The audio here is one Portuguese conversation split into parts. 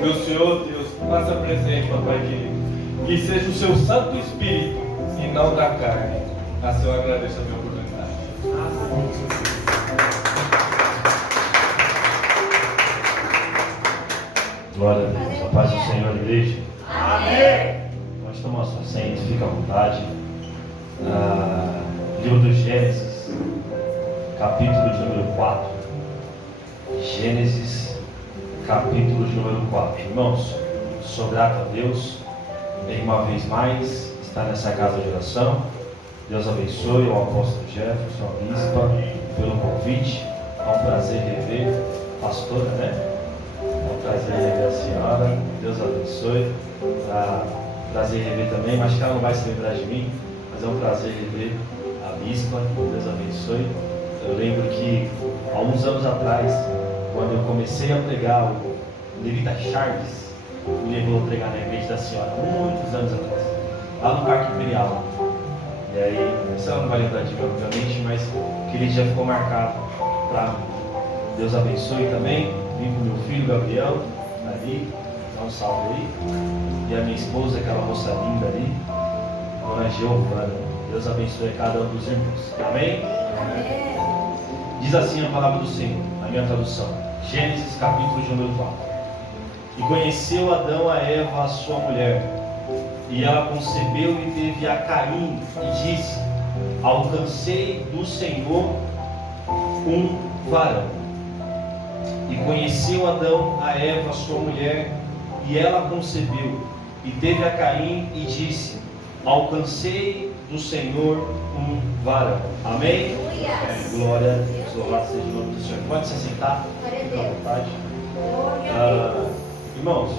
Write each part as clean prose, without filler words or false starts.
Meu Senhor Deus, faça presente, papai querido. Que seja o seu Santo Espírito e não da carne. Assim eu agradeço a minha oportunidade. Glória a Deus. A paz do Senhor, igreja. Amém. Nós estamos assentos, fica à vontade. Livro do Gênesis, capítulo de número 4. Gênesis, capítulo de número 4. Irmãos, sou grato a Deus em uma vez mais estar nessa casa de oração. Deus abençoe o apóstolo Jefferson, a bispa, pelo convite. É um prazer rever a pastora, né? É um prazer rever a senhora. Deus abençoe. Prazer rever também, mas que ela não vai se lembrar de mim, mas é um prazer rever a bispa. Deus abençoe. Eu lembro que há uns anos atrás, quando eu comecei a pregar, o Levita Charles me levou a pregar na igreja da senhora, muitos anos atrás, lá no Parque Imperial. E aí, você não vai lembrar de mim, obviamente, mas aquele dia ficou marcado para mim. Deus abençoe também. Vim com meu filho Gabriel, ali, dá um salve aí. E a minha esposa, aquela moça linda ali, Dona Giovana. Deus abençoe cada um dos irmãos. Amém? Amém. Diz assim a palavra do Senhor, a minha tradução. Gênesis capítulo de número 4. E conheceu Adão a Eva, a sua mulher, e ela concebeu e teve a Caim, e disse: alcancei do Senhor um varão. E conheceu Adão a Eva, sua mulher, e ela concebeu e teve a Caim, e disse: alcancei do Senhor um varão. Amém? Glória a Deus. Louvado seja o nome do Senhor. Pode se sentar, fica à vontade. Irmãos,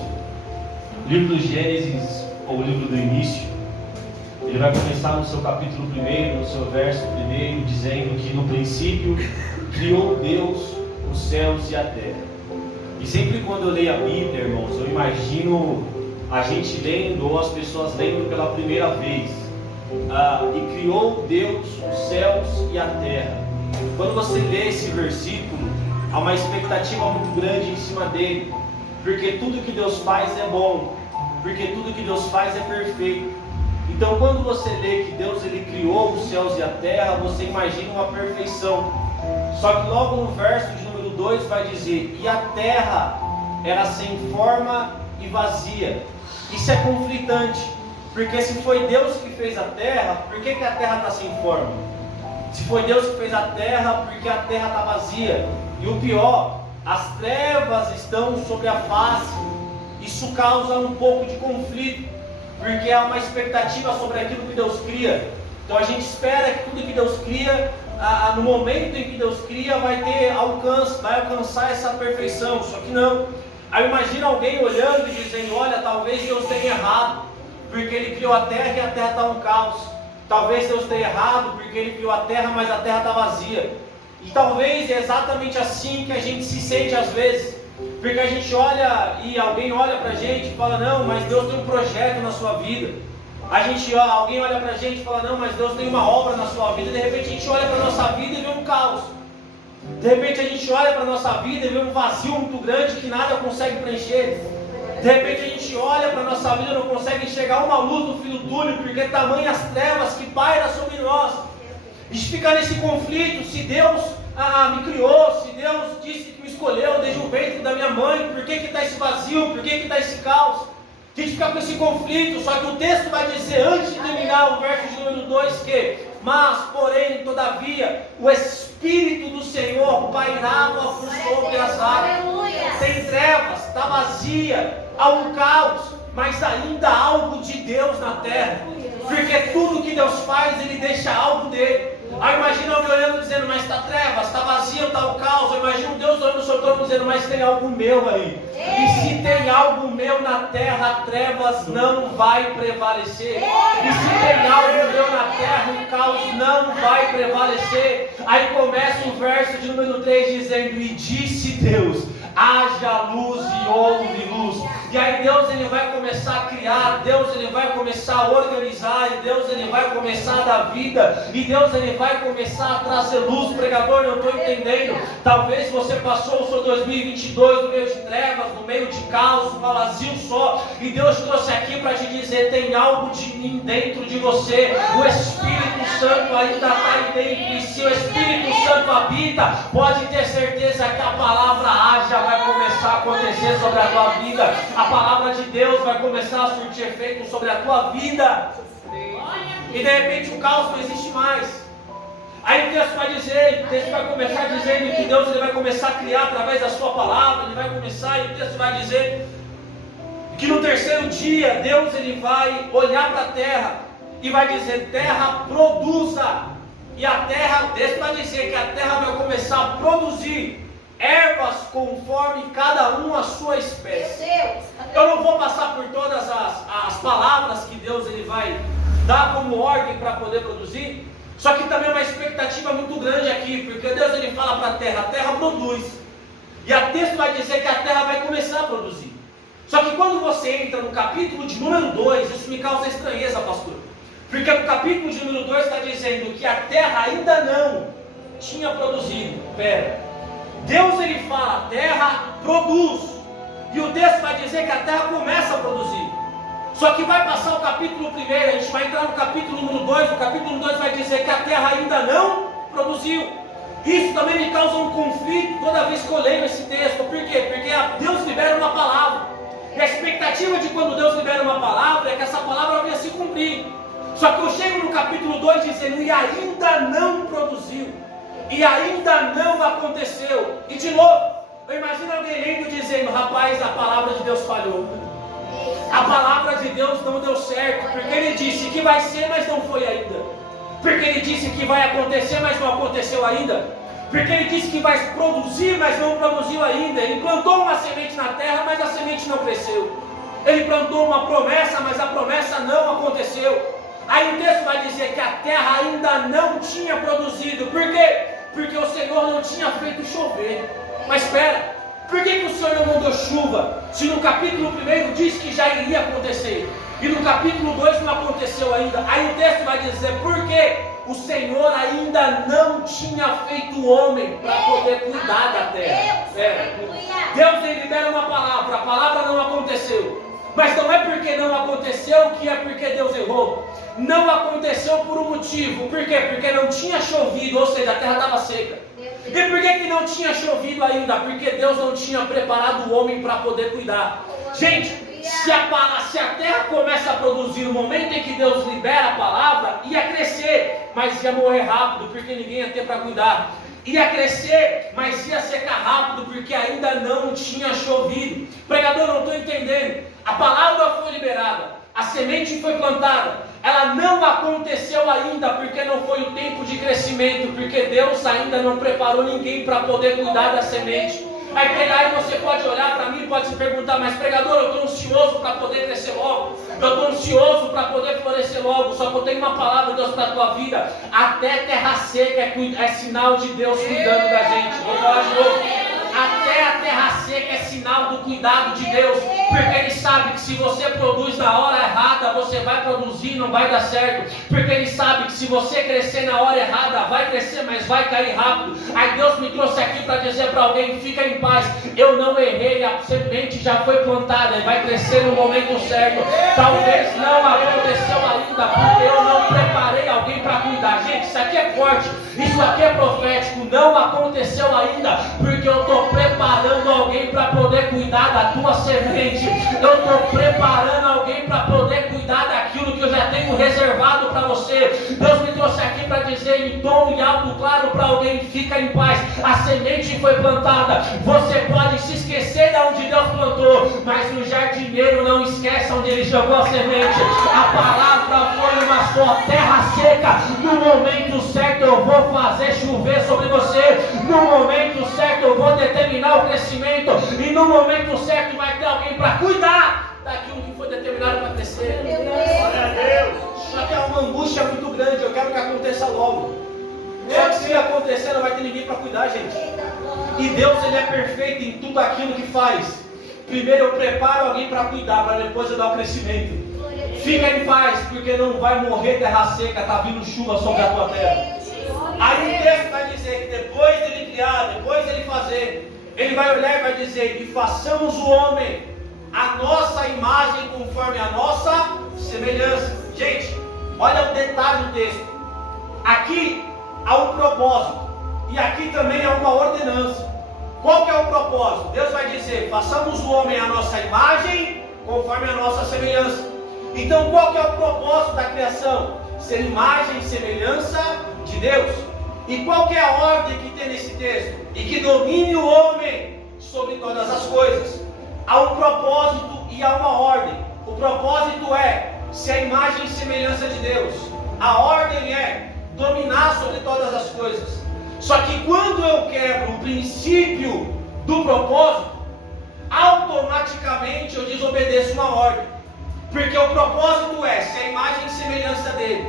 o livro do Gênesis, ou o livro do início, ele vai começar no seu capítulo 1, no seu verso 1, dizendo que no princípio criou Deus os céus e a terra. E sempre quando eu leio a Bíblia, irmãos, eu imagino a gente lendo, ou as pessoas lendo pela primeira vez. E criou Deus os céus e a terra. Quando você lê esse versículo, há uma expectativa muito grande em cima dele, porque tudo que Deus faz é bom, porque tudo que Deus faz é perfeito. Então quando você lê que Deus ele criou os céus e a terra, você imagina uma perfeição. Só que logo no verso de número 2 vai dizer: e a terra era sem forma e vazia. Isso é conflitante, porque se foi Deus que fez a terra, por que a terra está sem forma? Se foi Deus que fez a terra, por que a terra está vazia? E o pior, as trevas estão sobre a face. Isso causa um pouco de conflito, porque há uma expectativa sobre aquilo que Deus cria. Então a gente espera que tudo que Deus cria, no momento em que Deus cria, vai alcançar essa perfeição. Só que não. Aí imagina alguém olhando e dizendo: olha, talvez Deus tenha errado, porque Ele criou a terra e a terra está um caos. Talvez Deus tenha errado, porque Ele criou a terra, mas a terra está vazia. E talvez é exatamente assim que a gente se sente às vezes, porque a gente olha e alguém olha para a gente e fala: não, mas Deus tem um projeto na sua vida. Alguém olha para a gente e fala: não, mas Deus tem uma obra na sua vida. De repente a gente olha para a nossa vida e vê um caos. De repente a gente olha para a nossa vida e vê um vazio muito grande que nada consegue preencher. De repente a gente olha para a nossa vida e não consegue enxergar uma luz no fim do túnel, porque tamanhas trevas que pairam sobre nós. A gente fica nesse conflito: se Deus me criou, se Deus disse que me escolheu desde o ventre da minha mãe, por que está esse vazio, por que está esse caos? A gente fica com esse conflito. Só que o texto vai dizer, antes de terminar o verso de número 2, que: mas, porém, todavia, o Espírito do Senhor pairava por sobre as águas. Tem trevas, está vazia, há um caos, mas ainda há algo de Deus na terra, porque tudo que Deus faz, Ele deixa algo dele. Aí imagina alguém olhando dizendo: mas está trevas, está vazio, está o caos. Eu imagino Deus olhando no seu trono dizendo: mas tem algo meu aí. E se tem algo meu na terra, trevas não vai prevalecer. E se tem algo meu na terra, o caos não vai prevalecer. Aí começa o verso de número 3 dizendo: e disse Deus: haja luz, e houve luz. E aí Deus ele vai começar a criar, Deus ele vai começar a organizar, e Deus ele vai começar a dar vida, e Deus ele vai começar a trazer luz. Pregador, não estou entendendo. Talvez você passou o seu 2022 no meio de trevas, no meio de caos, vazio só, e Deus trouxe aqui para te dizer: tem algo de mim dentro de você. O Espírito Santo ainda está aí dentro, e se o Espírito Santo habita, pode ter certeza que a palavra haja vai começar a acontecer sobre a tua vida. A palavra de Deus vai começar a surtir efeito sobre a tua vida. E de repente o caos não existe mais. Aí o texto vai dizer, o texto vai começar dizendo que Deus ele vai começar a criar através da sua palavra. Ele vai começar, e o texto vai dizer que no terceiro dia Deus ele vai olhar para a terra e vai dizer: terra, produza. E a terra, o texto vai dizer que a terra vai começar a produzir ervas conforme cada um a sua espécie. Eu não vou passar por todas as palavras que Deus ele vai dar como ordem para poder produzir. Só que também é uma expectativa muito grande aqui, porque Deus ele fala para a terra produz. E a texto vai dizer que a terra vai começar a produzir. Só que quando você entra no capítulo de número 2, isso me causa estranheza, pastor. Porque no capítulo de número 2 está dizendo que a terra ainda não tinha produzido. Deus ele fala: a terra produz. E o texto vai dizer que a terra começa a produzir. Só que vai passar o capítulo 1, a gente vai entrar no capítulo número 2, o capítulo 2 vai dizer que a terra ainda não produziu. Isso também me causa um conflito toda vez que eu leio esse texto. Por quê? Porque Deus libera uma palavra. E a expectativa de quando Deus libera uma palavra é que essa palavra venha se cumprir. Só que eu chego no capítulo 2 dizendo: e ainda não produziu. E ainda não aconteceu. E de novo, eu imagino alguém lendo dizendo: rapaz, a palavra de Deus falhou. A palavra de Deus não deu certo, porque Ele disse que vai ser, mas não foi ainda. Porque Ele disse que vai acontecer, mas não aconteceu ainda. Porque Ele disse que vai produzir, mas não produziu ainda. Ele plantou uma semente na terra, mas a semente não cresceu. Ele plantou uma promessa, mas a promessa não aconteceu. Aí o texto vai dizer que a terra ainda não tinha produzido. Por quê? Porque o Senhor não tinha feito chover. Mas espera, por que o Senhor não deu chuva? Se no capítulo 1 diz que já iria acontecer, e no capítulo 2 não aconteceu ainda. Aí o texto vai dizer: porque o Senhor ainda não tinha feito o homem para poder cuidar da terra. Deus ele libera uma palavra, a palavra não aconteceu. Mas não é porque não aconteceu que é porque Deus errou. Não aconteceu por um motivo. Por quê? Porque não tinha chovido, ou seja, a terra estava seca. E por que não tinha chovido ainda? Porque Deus não tinha preparado o homem para poder cuidar. Gente, se a terra começa a produzir no momento em que Deus libera a palavra, ia crescer, mas ia morrer rápido, porque ninguém ia ter para cuidar. Ia crescer, mas ia secar rápido, porque ainda não tinha chovido. Pregador, não estou entendendo. A palavra foi liberada, a semente foi plantada, ela não aconteceu ainda, porque não foi o tempo de crescimento, porque Deus ainda não preparou ninguém para poder cuidar da semente. Aí você pode olhar para mim e pode se perguntar: mas pregador, eu estou ansioso para poder crescer logo, eu estou ansioso para poder florescer logo. Só que eu tenho uma palavra de Deus para a tua vida: até terra seca é sinal de Deus cuidando da gente. Vou falar de novo: até a terra seca é sinal do cuidado de Deus, porque Ele sabe que se você produz na hora errada, você vai produzir e não vai dar certo, porque Ele sabe que se você crescer na hora errada, vai crescer, mas vai cair rápido. Aí Deus me trouxe aqui para dizer para alguém: fica em paz, eu não errei, a semente já foi plantada e vai crescer no momento certo. Talvez não aconteceu ainda, porque eu não preparei alguém para cuidar. Gente, isso aqui é forte, isso aqui é profético. Não aconteceu ainda, porque eu estou preparando alguém para poder cuidar da tua semente. Eu estou preparando alguém para poder cuidar daquilo que eu já tenho reservado para você. Deus me trouxe aqui para dizer em tom e alto claro para alguém: fica em paz, a semente foi plantada. Você pode se esquecer de onde Deus plantou, mas o jardineiro não esquece onde ele jogou a semente. A palavra foi uma só: terra seca, no momento certo eu vou fazer chover sobre você, no momento certo eu vou determinar o crescimento, e no momento certo vai ter alguém para cuidar daquilo que foi determinado para crescer. Glória a Deus. Só que é uma angústia muito grande, eu quero que aconteça logo. Só que se acontecer não vai ter ninguém para cuidar, gente. E Deus ele é perfeito em tudo aquilo que faz. Primeiro eu preparo alguém para cuidar, para depois eu dar o crescimento. Fica em paz, porque não vai morrer terra seca, está vindo chuva sobre a tua terra. Aí o texto vai dizer que depois dele criar, depois dele fazer, ele vai olhar e vai dizer: e façamos o homem a nossa imagem conforme a nossa semelhança. Gente, olha o detalhe do texto. Aqui há um propósito, e aqui também há uma ordenança. Qual que é o propósito? Deus vai dizer: façamos o homem a nossa imagem conforme a nossa semelhança. Então qual que é o propósito da criação? Ser imagem e semelhança de Deus. E qual que é a ordem que tem nesse texto? E que domine o homem sobre todas as coisas. Há um propósito e há uma ordem. O propósito é ser a imagem e semelhança de Deus. A ordem é dominar sobre todas as coisas. Só que quando eu quebro o princípio do propósito, automaticamente eu desobedeço uma ordem. Porque o propósito é ser a imagem e semelhança dele.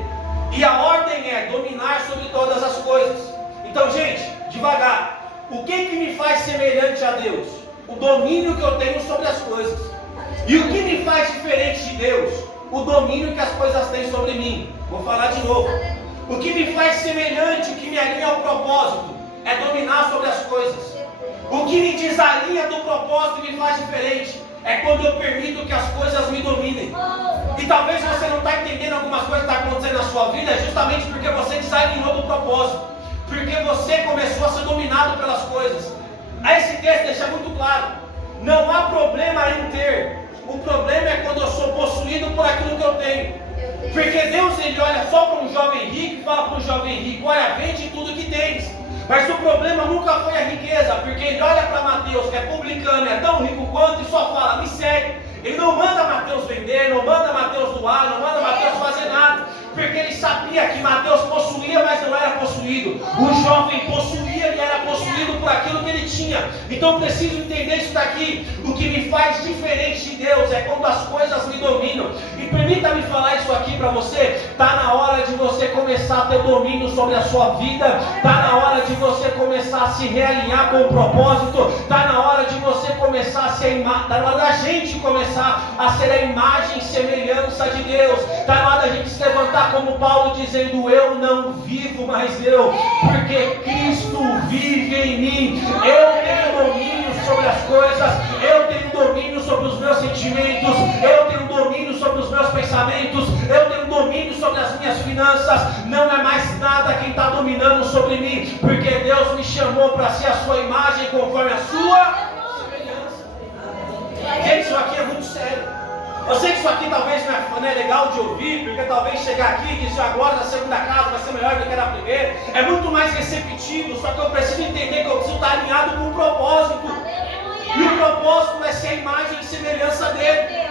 E a ordem é dominar sobre todas as coisas. Então, gente, devagar. O que me faz semelhante a Deus? O domínio que eu tenho sobre as coisas. E o que me faz diferente de Deus? O domínio que as coisas têm sobre mim. Vou falar de novo. O que me faz semelhante, o que me alinha ao propósito, é dominar sobre as coisas. O que me desalinha do propósito e me faz diferente é quando eu permito que as coisas me dominem. E talvez você não está entendendo algumas coisas que estão acontecendo na sua vida, justamente porque você desalinhou do propósito. Porque você começou a ser dominado pelas coisas. Esse texto deixa muito claro. Não há problema em ter. O problema é quando eu sou possuído por aquilo que eu tenho. Porque Deus, ele olha só para um jovem rico e fala para um jovem rico: olha, vende tudo que tens. Mas o problema nunca foi a riqueza, porque ele olha para Mateus, que é publicano, é tão rico quanto, e só fala: me segue. Ele não manda Mateus vender, não manda Mateus doar, não manda Mateus fazer nada, porque ele sabia que Mateus possuía, mas não era possuído. O jovem possuía e era possuído por aquilo que ele tinha. Então preciso entender isso daqui. O que me faz diferente de Deus é quando as coisas me dominam. E permita-me falar isso aqui para você. Está na hora de você começar a ter domínio sobre a sua vida. Está na hora de você começar a se realinhar com o propósito. Está na hora de você começar a ser está na hora da gente começar a ser a imagem e semelhança de Deus. Está na hora da gente se levantar como Paulo, dizendo: eu não vivo mais eu, porque Cristo vive em mim. Eu tenho domínio sobre as coisas, eu tenho domínio sobre os meus sentimentos, eu tenho domínio sobre os meus pensamentos, eu tenho domínio sobre as minhas finanças. Não é mais nada quem está dominando sobre mim, porque Deus me chamou para ser a sua imagem conforme a sua semelhança. Gente, isso aqui é muito sério. Eu sei que isso aqui talvez não é legal de ouvir, porque talvez chegar aqui e dizer: agora na segunda casa vai ser melhor do que na primeira. É muito mais receptivo, só que eu preciso entender que eu preciso estar alinhado com o propósito. E o propósito é ser a imagem e semelhança dele.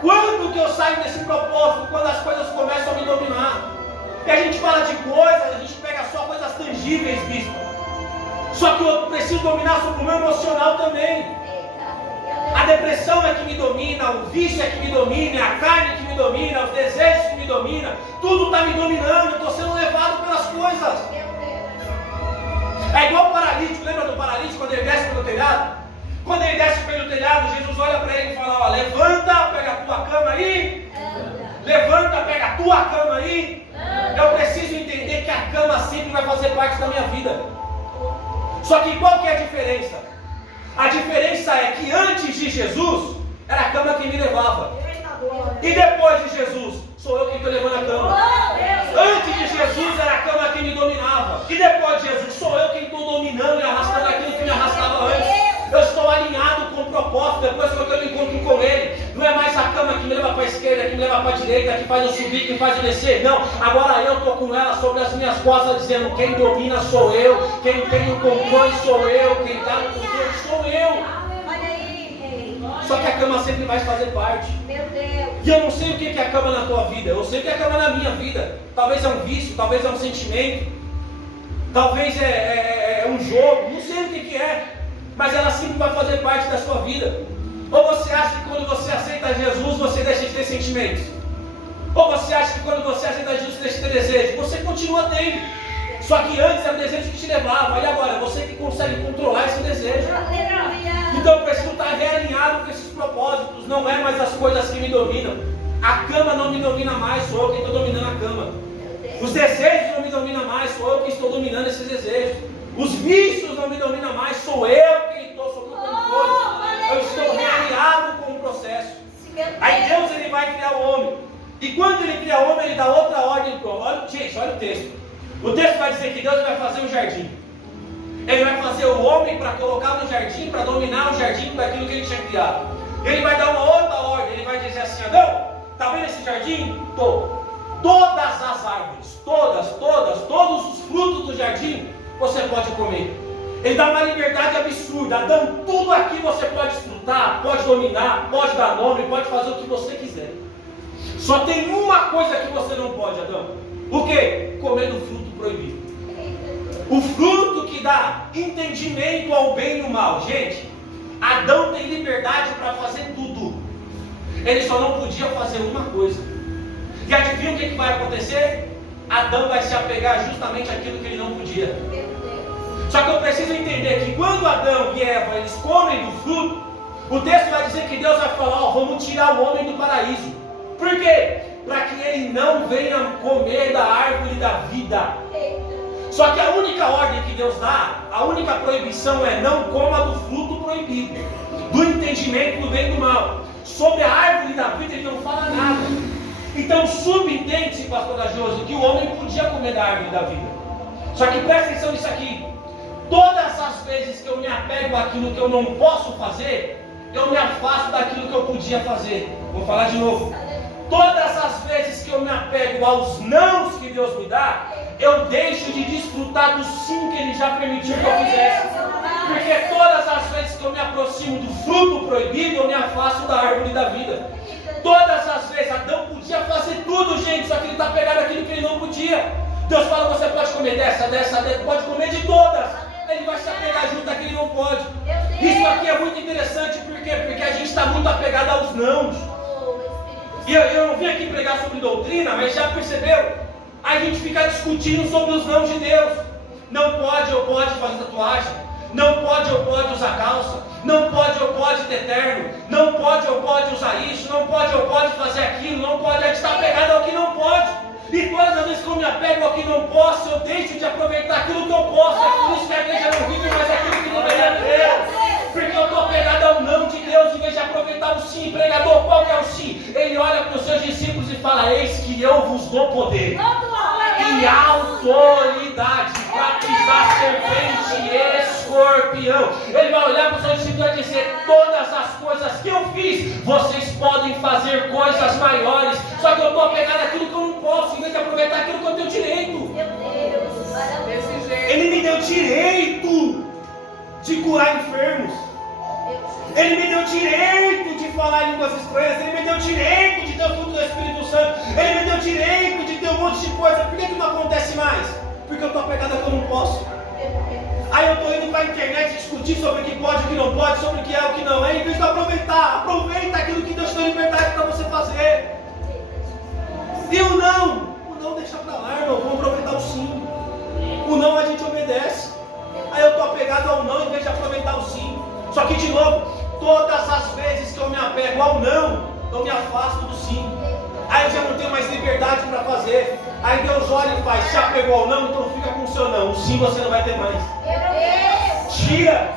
Quando que eu saio desse propósito? Quando as coisas começam a me dominar. E a gente fala de coisas, a gente pega só coisas tangíveis, bispo. Só que eu preciso dominar sobre o meu emocional também. A depressão é que me domina, o vício é que me domina, a carne que me domina, os desejos que me dominam. Tudo está me dominando, eu estou sendo levado pelas coisas. É igual o paralítico, lembra do paralítico quando ele desce pelo telhado? Quando ele desce pelo telhado, Jesus olha para ele e fala: ó, levanta, pega a tua cama aí. Levanta, pega a tua cama aí. Eu preciso entender que a cama sempre vai fazer parte da minha vida. Só que qual que é a diferença? A diferença é que antes de Jesus, era a cama quem me levava. E depois de Jesus, sou eu quem estou levando a cama. Antes de Jesus, era a cama quem me dominava. E depois de Jesus, sou eu quem estou dominando e arrastando aquilo que me arrastava antes. Eu estou alinhado com o propósito, depois que eu me encontro com Ele. Não é mais a cama que me leva para a esquerda, que me leva para a direita, que faz eu subir, que faz eu descer. Não, agora eu estou com ela sobre as minhas costas, dizendo: quem domina sou eu, quem tem o controle sou eu, quem está no controle sou eu. Só que a cama sempre vai fazer parte. E eu não sei o que é a cama na tua vida, eu sei o que é a cama na minha vida. Talvez é um vício, talvez é um sentimento, talvez é um jogo, não sei o que é. Mas ela sempre vai fazer parte da sua vida. Ou você acha que quando você aceita Jesus, você deixa de ter sentimentos? Ou você acha que quando você aceita Jesus, você deixa de ter desejo? Você continua tendo. Só que antes era o desejo que te levava. E agora, você que consegue controlar esse desejo. Então eu preciso estar realinhado não é mais as coisas que me dominam. A cama não me domina mais, sou eu quem estou dominando a cama. Os desejos não me dominam mais, sou eu quem estou dominando esses desejos. Os vícios não me dominam mais, sou eu quem estou sob o controle. Eu estou realinhado com o processo. Aí Deus ele vai criar o homem. E quando ele cria o homem, ele dá outra ordem para o homem. Gente, olha o texto. O texto vai dizer que Deus vai fazer um jardim. Ele vai fazer o homem para colocar no jardim, para dominar o jardim daquilo que ele tinha criado. Ele vai dar uma outra ordem. Ele vai dizer assim: Adão, está vendo esse jardim? Todas as árvores, todos os frutos do jardim, você pode comer. Ele dá uma liberdade absurda. Adão, tudo aqui você pode desfrutar, pode dominar, pode dar nome, pode fazer o que você quiser. Só tem uma coisa que você não pode, Adão. O quê? Comer do fruto proibido. O fruto que dá entendimento ao bem e ao mal. Gente, Adão tem liberdade para fazer tudo. Ele só não podia fazer uma coisa. E adivinha o que vai acontecer? Adão vai se apegar justamente àquilo que ele não podia. Só que eu preciso entender que quando Adão e Eva eles comem do fruto, o texto vai dizer que Deus vai falar: vamos tirar o homem do paraíso. Por quê? Para que ele não venha comer da árvore da vida. Só que a única ordem que Deus dá, a única proibição é: não coma do fruto proibido, do entendimento do bem e do mal. Sobre a árvore da vida ele não fala nada. Então subentende-se, pastor Agioso, que o homem podia comer da árvore da vida. Só que presta atenção nisso aqui. Todas as vezes que eu me apego àquilo que eu não posso fazer, eu me afasto daquilo que eu podia fazer. Vou falar de novo. Todas as vezes que eu me apego aos nãos que Deus me dá, eu deixo de desfrutar do sim que Ele já permitiu que eu fizesse. Porque todas as vezes que eu me aproximo do fruto proibido, eu me afasto da árvore da vida. Todas as vezes, Adão podia fazer tudo, gente, só que ele está pegado naquilo que ele não podia. Deus fala: você pode comer dessa, pode comer de todas. Ele vai se apegar junto àquilo que ele não pode. Isso aqui é muito interessante, por quê? Porque a gente está muito apegado aos nãos. E eu não vim aqui pregar sobre doutrina, mas já percebeu? A gente fica discutindo sobre os nãos de Deus. Não pode ou pode fazer tatuagem. Não pode ou pode usar calça. Não pode ou pode ter terno. Não pode ou pode usar isso. Não pode ou pode fazer aquilo. Não pode. A gente está apegado ao que não pode. E todas as vezes que eu me apego ao que não posso, eu deixo de aproveitar aquilo que eu posso. É por isso que a igreja não vive mais aquilo que deveria ter. Porque eu estou apegado ao não de Deus em vez de aproveitar o sim. Pregador, qual que é o sim? Ele olha para os seus discípulos e fala: eis que eu vos dou poder e autoridade para pisar serpente e escorpião. Ele vai olhar para os seus discípulos e vai dizer: todas as coisas que eu fiz, vocês podem fazer coisas maiores. Só que eu estou apegado àquilo que eu não posso, em vez de aproveitar aquilo que eu tenho direito. Ele me deu direito de curar enfermos. Ele me deu direito de falar em línguas estranhas. Ele me deu direito de ter o fruto do Espírito Santo. Ele me deu direito de ter um monte de coisa. Por que não acontece mais? Porque eu estou apegado a que eu não posso. Aí eu estou indo para a internet discutir sobre o que pode e o que não pode, sobre o que é e o que não é, em vez de aproveitar. Aproveita aquilo que Deus te deu liberdade para você fazer. E o não deixa para lá, irmão. Vamos aproveitar o sim. O não a gente obedece. Aí eu estou apegado ao não em vez de aproveitar o sim. Só que de novo, todas as vezes que eu me apego ao não, eu me afasto do sim. Aí eu já não tenho mais liberdade para fazer. Aí Deus olha e faz: se apegou ao não, então fica com o seu não. O sim você não vai ter mais. Tira.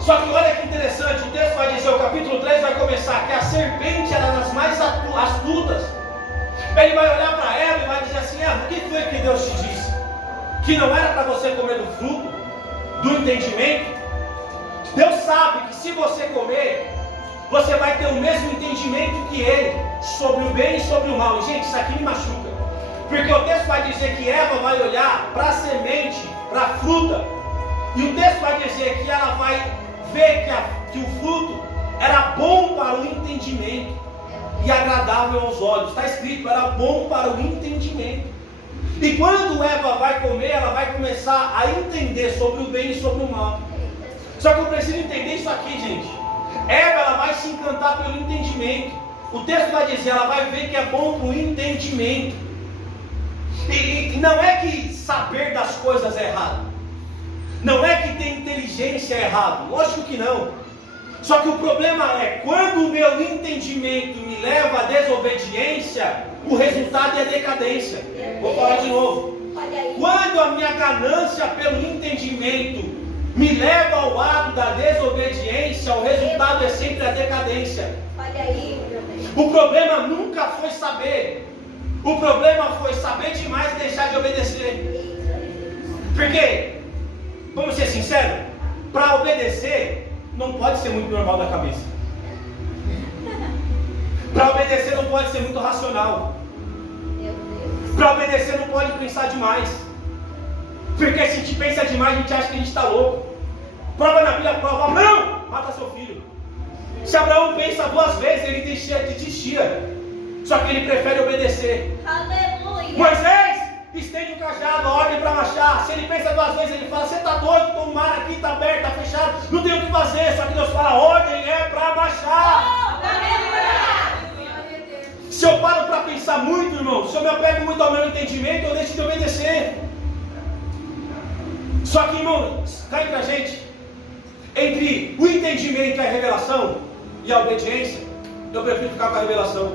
Só que olha que interessante, o texto vai dizer, o capítulo 3 vai começar, que a serpente era das mais astutas. Ele vai olhar para ela e vai dizer assim: o que foi que Deus te disse? Que não era para você comer do fruto, do entendimento? Deus sabe que se você comer, você vai ter o mesmo entendimento que Ele, sobre o bem e sobre o mal. E gente, isso aqui me machuca. Porque o texto vai dizer que Eva vai olhar para a semente, para a fruta. E o texto vai dizer que ela vai ver que o fruto era bom para o entendimento e agradável aos olhos. Está escrito: era bom para o entendimento. E quando Eva vai comer, ela vai começar a entender sobre o bem e sobre o mal. Só que eu preciso entender isso aqui, gente. Eva, ela vai se encantar pelo entendimento. O texto vai dizer, ela vai ver que é bom para o entendimento. E não é que saber das coisas é errado. Não é que ter inteligência é errado. Lógico que não. Só que o problema é, quando o meu entendimento me leva à desobediência, o resultado é decadência. Vou falar de novo. Quando a minha ganância pelo entendimento me leva ao ato da desobediência, o resultado é sempre a decadência. O problema nunca foi saber. O problema foi saber demais e deixar de obedecer. Porque, vamos ser sinceros, para obedecer não pode ser muito normal da cabeça. Para obedecer não pode ser muito racional. Para obedecer não pode pensar demais. Porque se a gente pensa demais, a gente acha que a gente está louco. Prova na Bíblia, prova, Abraão, mata seu filho. Se Abraão pensa 2 vezes, ele desistia. Só que ele prefere obedecer. Aleluia. Moisés estende o cajado, a ordem para marchar. Se ele pensa 2 vezes, ele fala: você está doido? O mar aqui está aberto, está fechado, não tem o que fazer. Só que Deus fala: a ordem é para marchar. Se eu paro para pensar muito, irmão, se eu me apego muito ao meu entendimento, eu deixo de obedecer. Só que, irmão, cá entre a gente, entre o entendimento e a revelação e a obediência, eu prefiro ficar com a revelação.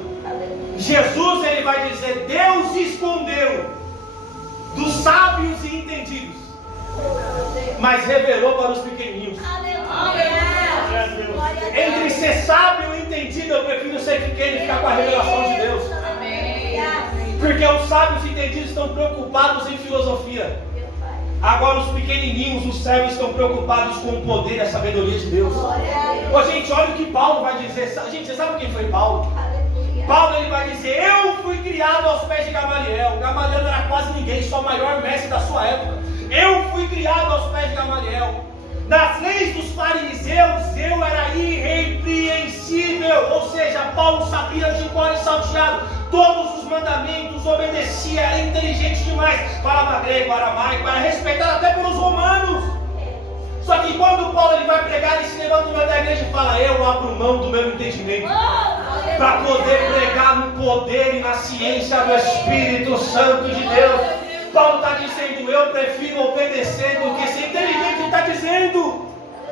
Jesus, ele vai dizer: Deus escondeu dos sábios e entendidos, mas revelou para os pequenininhos. Entre ser sábio e entendido, eu prefiro ser pequeno e ficar com a revelação de Deus. Porque os sábios e entendidos estão preocupados em filosofia. Agora os pequenininhos, os servos, estão preocupados com o poder e a sabedoria de Deus. Ô, gente, olha o que Paulo vai dizer. Gente, você sabe quem foi Paulo? Paulo, ele vai dizer: eu fui criado aos pés de Gamaliel. Gamaliel não era quase ninguém, só o maior mestre da sua época. Eu fui criado aos pés de Gamaliel. Nas leis dos fariseus, eu era irrepreensível. Ou seja, Paulo sabia de cor e salteado todos os mandamentos, obedecia, era inteligente demais, falava grego, aramaico, era respeitado até pelos romanos. Só que quando Paulo ele vai pregar, ele se levanta no meio da igreja e fala: eu abro mão do meu entendimento para poder pregar no poder e na ciência do Espírito Santo de Deus. Paulo está dizendo: eu prefiro obedecer do que ser inteligente. Ele está dizendo: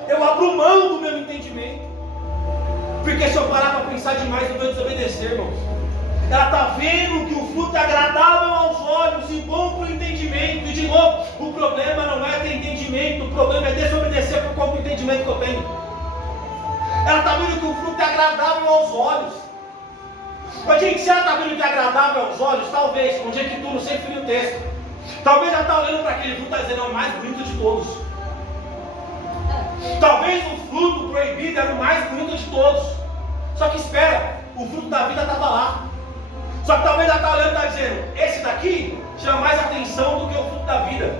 eu abro mão do meu entendimento. Porque se eu parar para pensar demais, eu vou desobedecer, irmãos. Ela está vendo que o fruto é agradável aos olhos e bom para o entendimento. E de novo, o problema não é ter entendimento, o problema é desobedecer por qual entendimento que eu tenho. Ela está vendo que o fruto é agradável aos olhos. Mas, gente, se ela está vendo que é agradável aos olhos, talvez, um dia que tu não sempre li o texto, talvez ela está olhando para aquele fruto e está dizendo: é o mais bonito de todos. Talvez o fruto proibido era o mais bonito de todos. Só que espera, o fruto da vida estava lá. Só que talvez ela está olhando e está dizendo: esse daqui chama mais atenção do que o fruto da vida.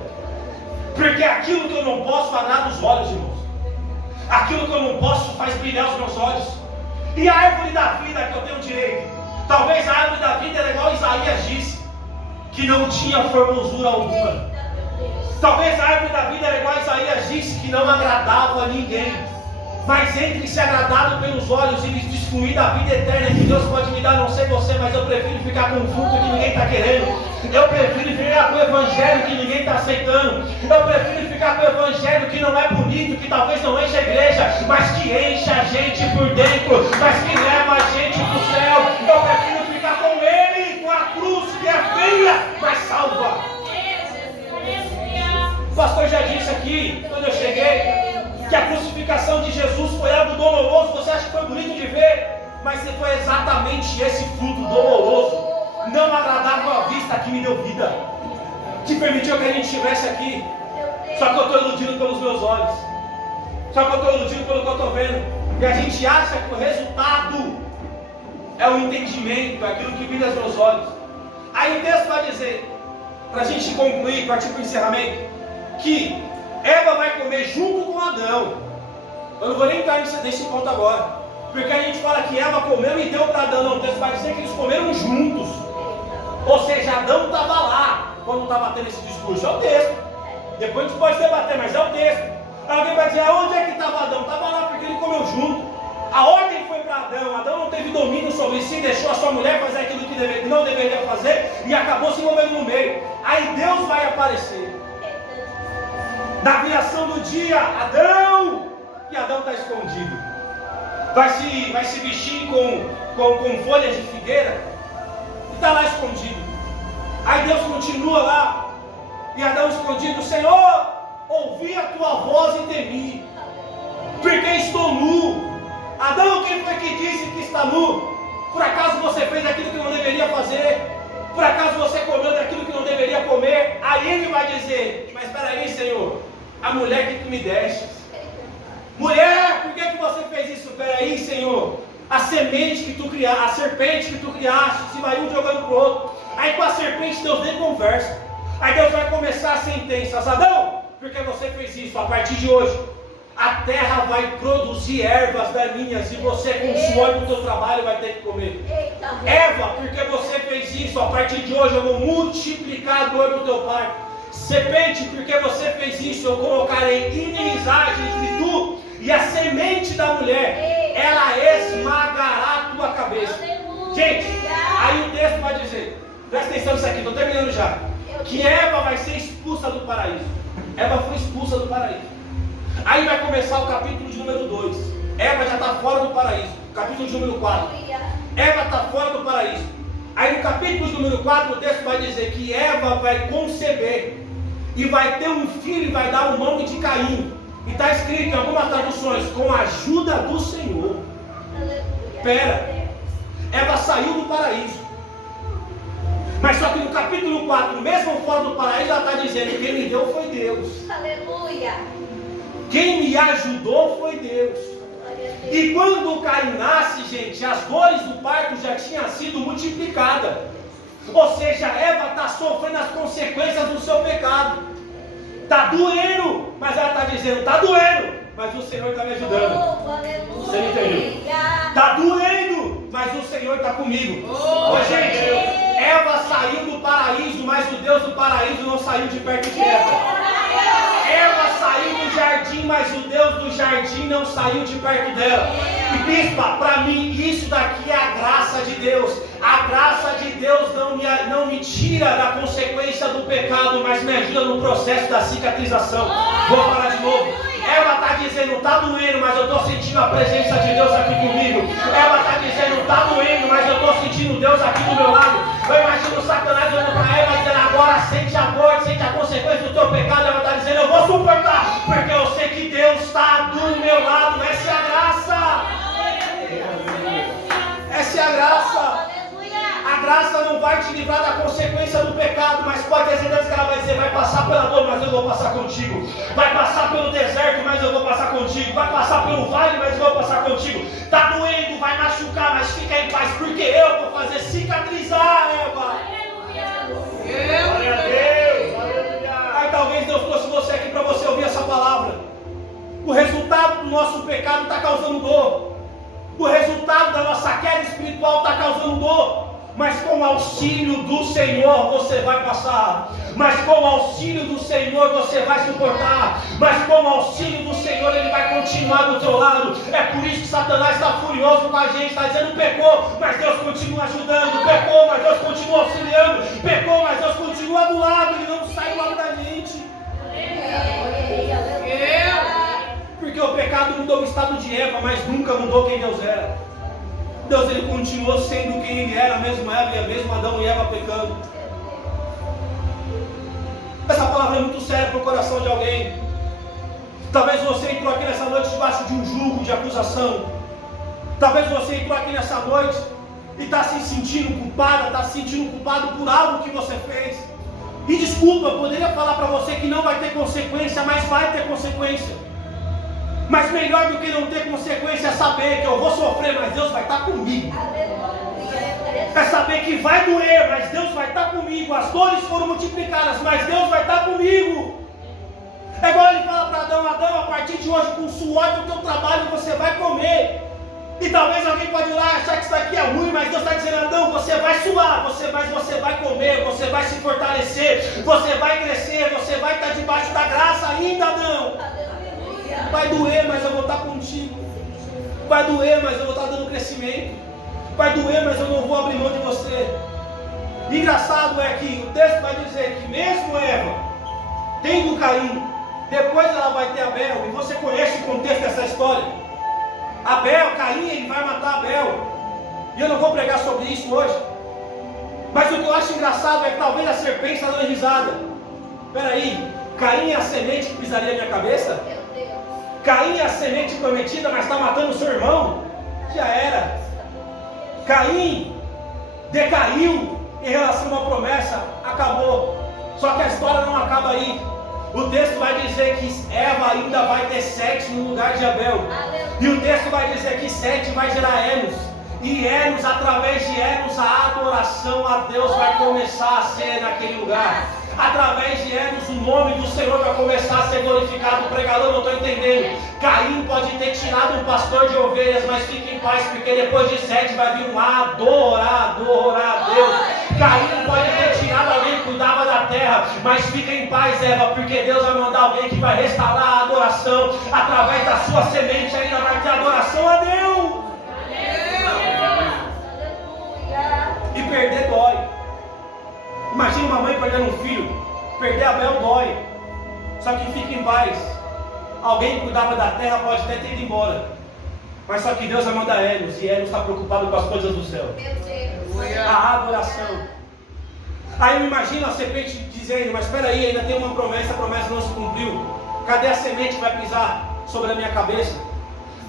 Porque aquilo que eu não posso agrada os olhos, irmãos. Aquilo que eu não posso faz brilhar os meus olhos. E a árvore da vida que eu tenho direito, talvez a árvore da vida era igual Isaías disse, que não tinha formosura alguma. Talvez a árvore da vida era igual Isaías disse, que não agradava a ninguém. Mas entre ser agradado pelos olhos e desfruir da vida eterna que Deus pode me dar, não sei você, mas eu prefiro ficar com um fruto que ninguém está querendo. Eu prefiro ficar com o evangelho que ninguém está aceitando. Eu prefiro ficar com o evangelho que não é bonito, que talvez não enche a igreja, mas que enche a gente por dentro, mas que leva a gente para o céu. Eu prefiro ficar com ele, com a cruz que é feia, mas salva. O pastor já disse aqui, quando eu cheguei, que a crucificação de Jesus foi algo doloroso. Você acha que foi bonito de ver? Mas foi exatamente esse fruto doloroso, não agradável à vista, que me deu vida, que permitiu que a gente estivesse aqui. Só que eu estou iludido pelos meus olhos, só que eu estou iludido pelo que eu estou vendo. E a gente acha que o resultado é o entendimento, é aquilo que brilha aos meus olhos. Aí o texto vai dizer, para a gente concluir, partir para o encerramento, que Eva vai comer junto com Adão. Eu não vou nem entrar nesse ponto agora, porque a gente fala que Eva comeu e deu para Adão. Não, o texto vai dizer que eles comeram juntos. Ou seja, Adão estava lá quando estava tendo esse discurso. É o texto. Depois a gente pode debater, mas é o texto. Alguém vai dizer: aonde é que estava Adão? Estava lá porque ele comeu junto. A ordem foi para Adão. Adão não teve domínio sobre si, deixou a sua mulher fazer aquilo que não deveria fazer e acabou se envolvendo no meio. Aí Deus vai aparecer na viração do dia: Adão! E Adão está escondido. vai se vestir com folhas de figueira, e está lá escondido. Aí Deus continua lá, e Adão escondido: Senhor, ouvi a tua voz e temi, porque estou nu. Adão, quem foi que disse que está nu? Por acaso você fez aquilo que não deveria fazer? Por acaso você comeu daquilo que não deveria comer? Aí ele vai dizer: mas espera aí, Senhor, a mulher que tu me deste. Mulher, por que você fez isso? Espera aí, Senhor, a semente que tu criaste, a serpente que tu criaste, se vai um jogando pro outro. Aí com a serpente Deus nem conversa. Aí Deus vai começar a sentença: Adão, por que você fez isso? A partir de hoje a terra vai produzir ervas daninhas e você, com o suor do teu trabalho, vai ter que comer. Eva, porque você fez isso, a partir de hoje eu vou multiplicar a dor do teu pai. Serpente, porque você fez isso, eu colocarei inimizade entre tu e a semente da mulher, ela esmagará a tua cabeça. Gente, aí o texto vai dizer, presta atenção nisso aqui, estou terminando já, que Eva vai ser expulsa do paraíso. Eva foi expulsa do paraíso. Aí vai começar o capítulo de número 2. Eva já está fora do paraíso. Capítulo de número 4. Eva está fora do paraíso. Aí no capítulo de número 4 o texto vai dizer que Eva vai conceber e vai ter um filho e vai dar o nome de Caim. E está escrito em algumas traduções: com a ajuda do Senhor. Espera, Eva saiu do paraíso. Mas só que no capítulo 4, mesmo fora do paraíso, ela está dizendo que quem me deu foi Deus. Aleluia. Quem me ajudou foi Deus. E quando Caim nasce, gente, as dores do parto já tinham sido multiplicadas. Ou seja, Eva está sofrendo as consequências do seu pecado. Está doendo, mas ela está dizendo: está doendo, mas o Senhor está me ajudando. Você entendeu? Está doendo, mas o Senhor está comigo. Gente, Eva saiu do paraíso, mas o Deus do paraíso não saiu de perto de Eva. Eva saiu do jardim, mas o Deus do jardim não saiu de perto dela. E bispa, para mim isso daqui é a graça de Deus. A graça de Deus não me tira da consequência do pecado, mas me ajuda no processo da cicatrização. Vou falar de novo. Ela está dizendo: está doendo, mas eu estou sentindo a presença de Deus aqui comigo. Ela está dizendo: está doendo, mas eu estou sentindo Deus aqui do meu lado. Eu imagino o Satanás olhando para ela dizendo: agora sente a morte, sente a consequência do teu pecado. Ela está dizendo: eu vou suportar, porque eu sei que Deus está do meu lado. Essa é a graça. Essa é a graça. A graça não vai te livrar da consequência do pecado, mas pode ter certeza que ela vai dizer: vai passar pela dor, mas eu vou passar contigo. Vai passar pelo deserto, mas eu vou passar contigo. Vai passar pelo vale, mas eu vou passar contigo. Está doendo, vai machucar, mas fica em paz, porque eu vou fazer cicatrizar, Eva. Glória a Deus. Aí talvez Deus trouxe você aqui para você ouvir essa palavra. O resultado do nosso pecado está causando dor. O resultado da nossa queda espiritual está causando dor. Mas com o auxílio do Senhor você vai passar. Mas com o auxílio do Senhor você vai suportar. Mas com o auxílio do Senhor Ele vai continuar do teu lado. É por isso que Satanás está furioso com a gente. Está dizendo: pecou, mas Deus continua ajudando. Pecou, mas Deus continua auxiliando. Pecou, mas Deus continua do lado. Ele não sai do lado da gente. Porque o pecado mudou o estado de Eva, mas nunca mudou quem Deus era. Deus, Ele continuou sendo quem Ele era, mesmo Eva e a mesma Adão e Eva pecando. Essa palavra é muito séria para o coração de alguém. Talvez você entrou aqui nessa noite debaixo de um jugo de acusação. Talvez você entrou aqui nessa noite e está se sentindo culpada, está se sentindo culpado por algo que você fez. E desculpa, eu poderia falar para você que não vai ter consequência, mas vai ter consequência. Mas melhor do que não ter consequência é saber que eu vou sofrer, mas Deus vai estar comigo. É saber que vai doer, mas Deus vai estar comigo. As dores foram multiplicadas, mas Deus vai estar comigo. É igual Ele fala para Adão: Adão, a partir de hoje, com o suor do teu trabalho, você vai comer. E talvez alguém pode ir lá achar que isso aqui é ruim, mas Deus está dizendo: Adão, você vai suar, mas você vai comer, você vai se fortalecer, você vai crescer, você vai estar debaixo da graça ainda, Adão. Vai doer, mas eu vou estar contigo. Vai doer, mas eu vou estar dando crescimento. Vai doer, mas eu não vou abrir mão de você. Engraçado é que o texto vai dizer que mesmo Eva tendo Caim, depois ela vai ter Abel. E você conhece o contexto dessa história. Abel, Caim, ele vai matar Abel. E eu não vou pregar sobre isso hoje. Mas o que eu acho engraçado é que talvez a serpente está dando risada. Peraí, Caim é a semente que pisaria a minha cabeça? Caim é a semente prometida, mas está matando o seu irmão? Já era. Caim decaiu em relação a uma promessa, acabou. Só que a história não acaba aí. O texto vai dizer que Eva ainda vai ter Sete no lugar de Abel. E o texto vai dizer que Sete vai gerar Enos. E Enos, através de Enos, a adoração a Deus vai começar a ser naquele lugar. Através de Enos, o nome do Senhor vai começar a ser glorificado. O pregador, não estou entendendo. Caim pode ter tirado um pastor de ovelhas, mas fique em paz, porque depois de Sete vai vir um adorador a Deus. Caim pode ter tirado alguém que cuidava da terra, mas fica em paz, Eva, porque Deus vai mandar alguém que vai restaurar a adoração. Através da sua semente ainda vai ter adoração a Deus. E perder dói. Imagina uma mãe perdendo um filho. Perder Abel dói. Só que fica em paz. Alguém que cuidava da terra pode até ter ido embora. Mas só que Deus vai mandar Enos. E Enos está preocupado com as coisas do céu. A adoração. Aí eu imagino a serpente dizendo: mas espera aí, ainda tem uma promessa. A promessa não se cumpriu. Cadê a semente que vai pisar sobre a minha cabeça?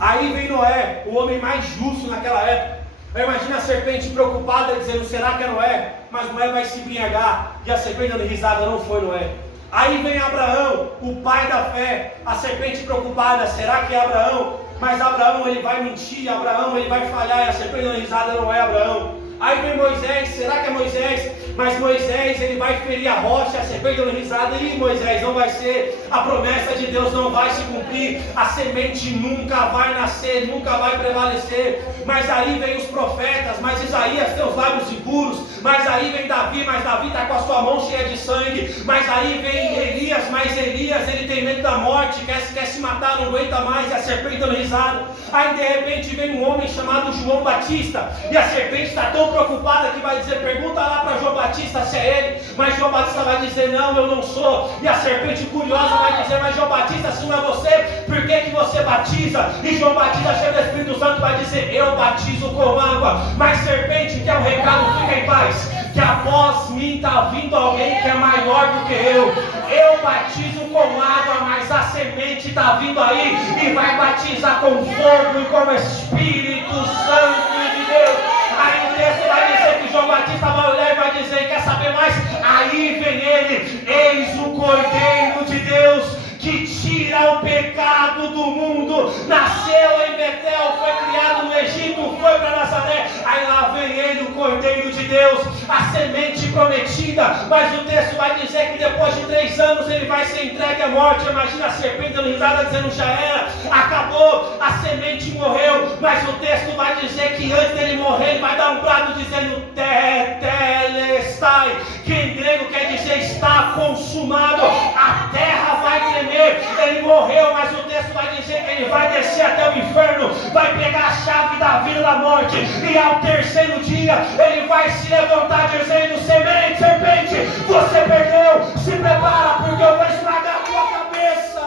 Aí vem Noé, o homem mais justo naquela época. Eu imagino a serpente preocupada dizendo: será que é Noé? Mas Noé vai se embriagar. E a serpente dando risada: não foi Noé. Aí vem Abraão, o pai da fé. A serpente preocupada: será que é Abraão? Mas Abraão, ele vai mentir, Abraão, ele vai falhar. E a serpente dando risada: não é Abraão. Aí vem Moisés: será que é Moisés? Mas Moisés, ele vai ferir a rocha. A serpente dando risada: e Moisés, não vai ser. A promessa de Deus não vai se cumprir. A semente nunca vai nascer, nunca vai prevalecer. Mas aí vem os profetas. Mas Isaías tem os lábios impuros. Mas aí vem Davi, mas Davi está com a sua mão cheia de sangue. Mas aí vem Elias, mas Elias, ele tem medo da morte, quer se matar, não aguenta mais. E a serpente dando risada. Aí de repente vem um homem chamado João Batista. E a serpente está tão preocupada que vai dizer: pergunta lá para João Batista se é ele. Mas João Batista vai dizer: não, eu não sou. E a serpente curiosa vai dizer: mas João Batista, se não é você, por que você batiza? E João Batista, cheio do Espírito Santo, vai dizer: eu batizo com água. Mas serpente, que é um recado, fica em paz, que após mim está vindo alguém que é maior do que eu. Eu batizo com água, mas a semente está vindo aí e vai batizar com fogo e com Espírito Santo de Deus. Aí o texto vai dizer que João Batista vai olhar e vai dizer: quer saber mais? Aí vem ele: eis o Cordeiro de Deus que tira o pecado do mundo. Nasceu em Betel, foi criado no Egito, foi para Nazaré. Aí lá vem ele, o Cordeiro de Deus, a semente prometida. Mas o texto vai dizer que depois de 3 anos ele vai ser entregue à morte. Imagina a serpente dando risada dizendo: já era, acabou, a semente morreu. Mas o texto vai dizer que antes dele morrer ele vai dar um brado dizendo: tetelestai, que em grego quer dizer está consumado. A terra vai tremer. Ele morreu, mas o texto vai dizer que ele vai descer até o inferno, vai pegar a chave da vida da morte, e ao terceiro dia ele vai se levantar dizendo: semente, serpente, você perdeu, se prepara, porque eu vou esmagar a tua cabeça.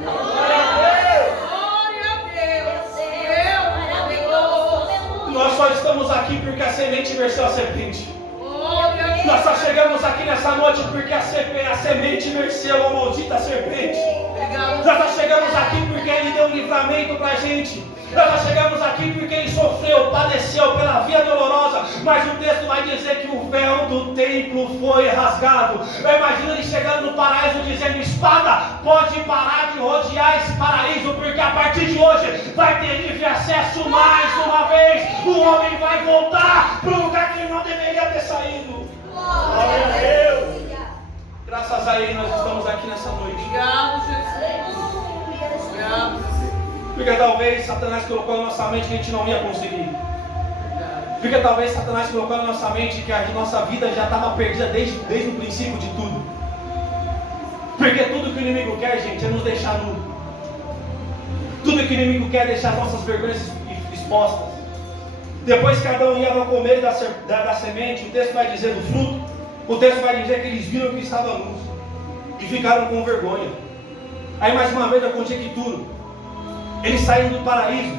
Glória a Deus. Nós só estamos aqui porque a semente venceu a serpente. Nós só chegamos aqui nessa noite porque a semente venceu a maldita serpente. Nós só chegamos aqui porque Ele deu um livramento para a gente. Nós só chegamos aqui porque Ele sofreu, padeceu pela via dolorosa. Mas o texto vai dizer que o véu do templo foi rasgado. Eu imagino Ele chegando no paraíso dizendo: espada, pode parar de rodear esse paraíso, porque a partir de hoje vai ter livre acesso mais uma vez. O homem vai voltar para o lugar que ele não deveria ter saído. Glória a Deus. Graças a Ele nós estamos aqui nessa noite. Obrigado, Jesus. Porque talvez Satanás colocou na nossa mente que a gente não ia conseguir. Porque talvez Satanás colocou na nossa mente que a nossa vida já estava perdida desde o princípio de tudo. Porque tudo que o inimigo quer, gente, é nos deixar nu. Tudo que o inimigo quer é deixar nossas vergonhas expostas. Depois que Adão e Eva comerem da semente, o texto vai dizer do fruto, o texto vai dizer que eles viram que estavam nus e ficaram com vergonha. Aí mais uma vez eu conjecturo: eles saíram do paraíso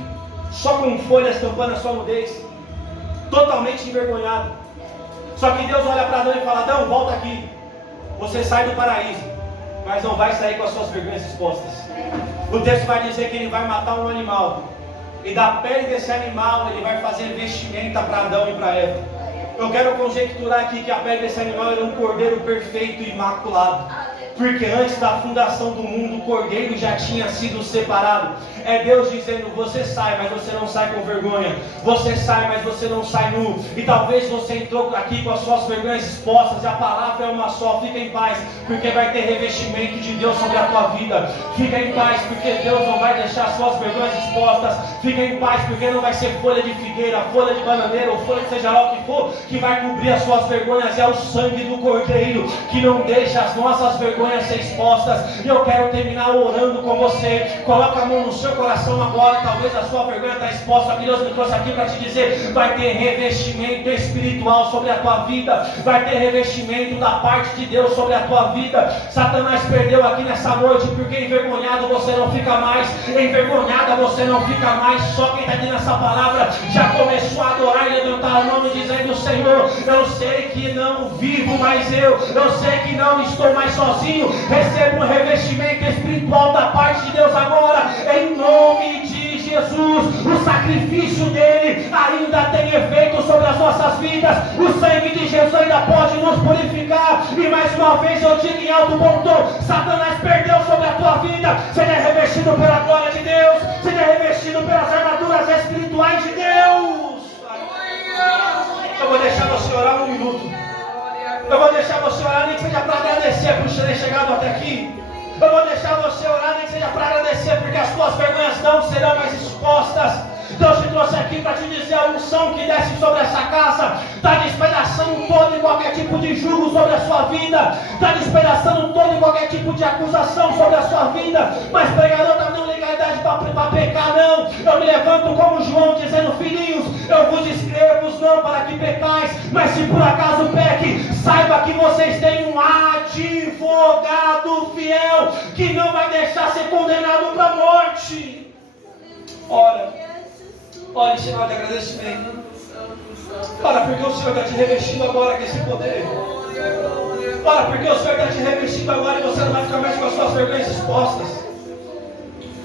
só com folhas tampando a sua nudez, totalmente envergonhado. Só que Deus olha para Adão e fala: Adão, volta aqui. Você sai do paraíso, mas não vai sair com as suas vergonhas expostas. O texto vai dizer que ele vai matar um animal, e da pele desse animal ele vai fazer vestimenta para Adão e para Eva. Eu quero conjecturar aqui que a pele desse animal era um cordeiro perfeito e imaculado, porque antes da fundação do mundo o cordeiro já tinha sido separado. É Deus dizendo: você sai, mas você não sai com vergonha. Você sai, mas você não sai nu. E talvez você entrou aqui com as suas vergonhas expostas, e a palavra é uma só: fica em paz, porque vai ter revestimento de Deus sobre a tua vida. Fica em paz, porque Deus não vai deixar as suas vergonhas expostas. Fica em paz, porque não vai ser folha de figueira, folha de bananeira, ou folha de seja lá o que for, que vai cobrir as suas vergonhas. É o sangue do cordeiro que não deixa as nossas vergonhas ser expostas. E eu quero terminar orando com você. Coloca a mão no seu coração agora. Talvez a sua vergonha está exposta. Que Deus me trouxe aqui para te dizer: vai ter revestimento espiritual sobre a tua vida. Vai ter revestimento da parte de Deus sobre a tua vida. Satanás perdeu aqui nessa noite, porque envergonhado você não fica mais, envergonhada você não fica mais. Só quem está aqui nessa palavra já começou a adorar e levantar a mão dizendo: Senhor, eu sei que não vivo mais eu sei que não estou mais sozinho. Recebo um revestimento espiritual da parte de Deus agora, em nome de Jesus. O sacrifício dele ainda tem efeito sobre as nossas vidas. O sangue de Jesus ainda pode nos purificar. E mais uma vez eu digo em alto bom tom: Satanás perdeu sobre a tua vida. Seja revestido pela glória de Deus, seja revestido pelas armaduras espirituais de Deus. Eu vou deixar você orar um minuto. Eu vou deixar você orar, nem que seja para agradecer por terem chegado até aqui. Eu vou deixar você orar, nem que seja para agradecer, porque as tuas vergonhas não serão mais expostas. Deus te trouxe aqui para te dizer: a unção que desce sobre essa casa está despedaçando todo e qualquer tipo de jugo sobre a sua vida, está despedaçando todo e qualquer tipo de acusação sobre a sua vida. Mas pregador, está não legalidade para pecar, não. Eu me levanto como João dizendo: filhinhos, eu vos escrevo não para que pecais, mas se por acaso peque, saiba que vocês têm um advogado fiel, que não vai deixar ser condenado para a morte. Ora em sinal de agradecimento. Ora, porque o Senhor está te revestindo agora com esse poder. Ora, porque o Senhor está te revestindo agora e você não vai ficar mais com as suas vergonhas expostas.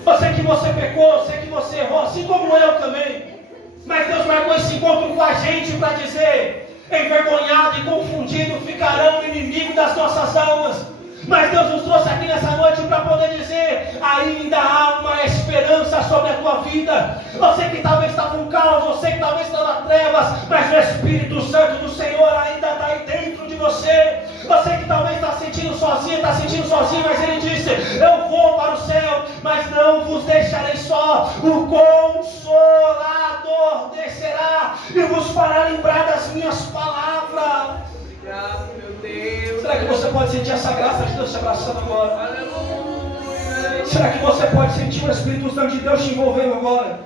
Eu sei que você pecou, eu sei que você errou, assim como eu também. Mas Deus marcou esse encontro com a gente para dizer: envergonhado e confundido ficarão inimigos das nossas almas. Mas Deus nos trouxe aqui nessa noite para poder dizer: ainda há uma esperança sobre a tua vida. Você que talvez está com caos, você que talvez está nas trevas, mas o Espírito Santo do Senhor ainda está aí dentro de você. Você que talvez está sentindo sozinho, mas Ele disse: eu vou para o céu, mas não vos deixarei só. O Consolador descerá e vos fará lembrar das minhas palavras. Obrigado, meu Deus. Será que você pode sentir essa graça de Deus te abraçando agora? Aleluia. Será que você pode sentir o Espírito Santo de Deus te envolvendo agora?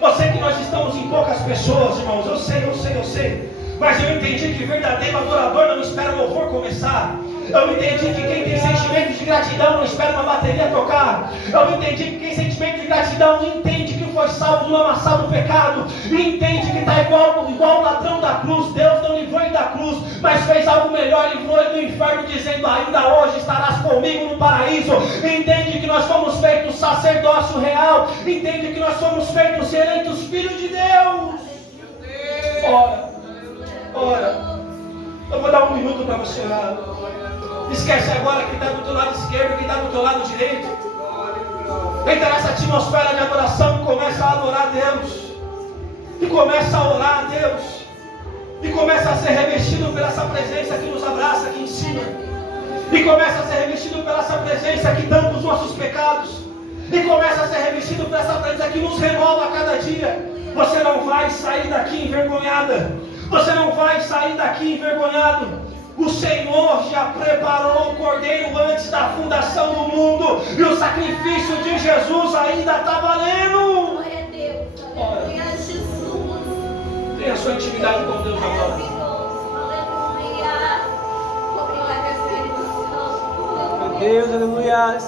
Eu sei que nós estamos em poucas pessoas, irmãos. Eu sei. Mas eu entendi que verdadeiro adorador não espera o louvor começar. Eu entendi que quem tem sentimento de gratidão não espera uma bateria tocar. Eu entendi que quem tem sentimento de gratidão entende que foi salvo do amassado pecado. E entende que está igual o ladrão da cruz. Deus não livrou ele da cruz, mas fez algo melhor, livrou ele do inferno, dizendo: ainda hoje estarás comigo no paraíso. Entende que nós fomos feitos sacerdócio real. Entende que nós fomos feitos eleitos filhos de Deus. Ora, eu vou dar um minuto para você orar. Esquece agora quem está do teu lado esquerdo, quem está do teu lado direito. Entra nessa atmosfera de adoração e começa a adorar a Deus. E começa a orar a Deus. E começa a ser revestido pela essa presença que nos abraça aqui em cima. E começa a ser revestido pela essa presença que tampa os nossos pecados. E começa a ser revestido pela essa presença que nos renova a cada dia. Você não vai sair daqui envergonhada. Você não vai sair daqui envergonhado. O Senhor já preparou o cordeiro antes da fundação do mundo. E o sacrifício de Jesus ainda está valendo. Glória a Deus. Glória a Jesus. Tenha a sua intimidade com Deus agora. Aleluia. Obrigada, Espírito Santo. Meu Deus, aleluia.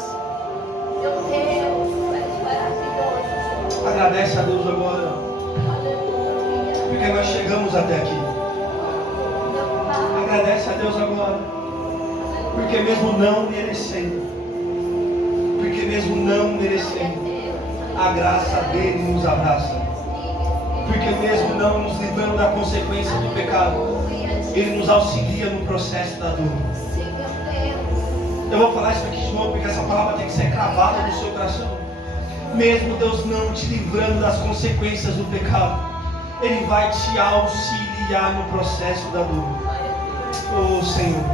Meu Deus, tu és maravilhoso. Agradece a Deus agora, porque nós chegamos até aqui. Agradece a Deus agora, porque mesmo não merecendo, a graça dele nos abraça. Porque mesmo não nos livrando da consequência do pecado, ele nos auxilia no processo da dor. Eu vou falar isso aqui de novo, porque essa palavra tem que ser cravada no seu coração. Mesmo Deus não te livrando das consequências do pecado, ele vai te auxiliar no processo da dor. Oh Senhor,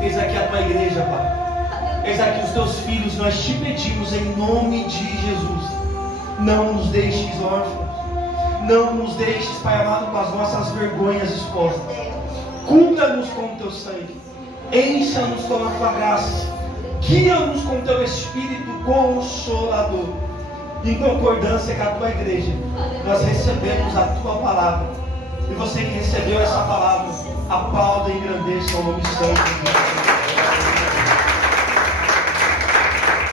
eis aqui a tua igreja, Pai. Eis aqui os teus filhos, nós te pedimos em nome de Jesus. Não nos deixes órfãos. Não nos deixes, Pai amado, com as nossas vergonhas expostas. Cubra-nos com o teu sangue. Encha-nos com a tua graça. Guia-nos com o teu Espírito Consolador. Em concordância com a tua igreja, nós recebemos a tua palavra. E você que recebeu essa palavra, aplauda e engrandeça o nome santo de Deus.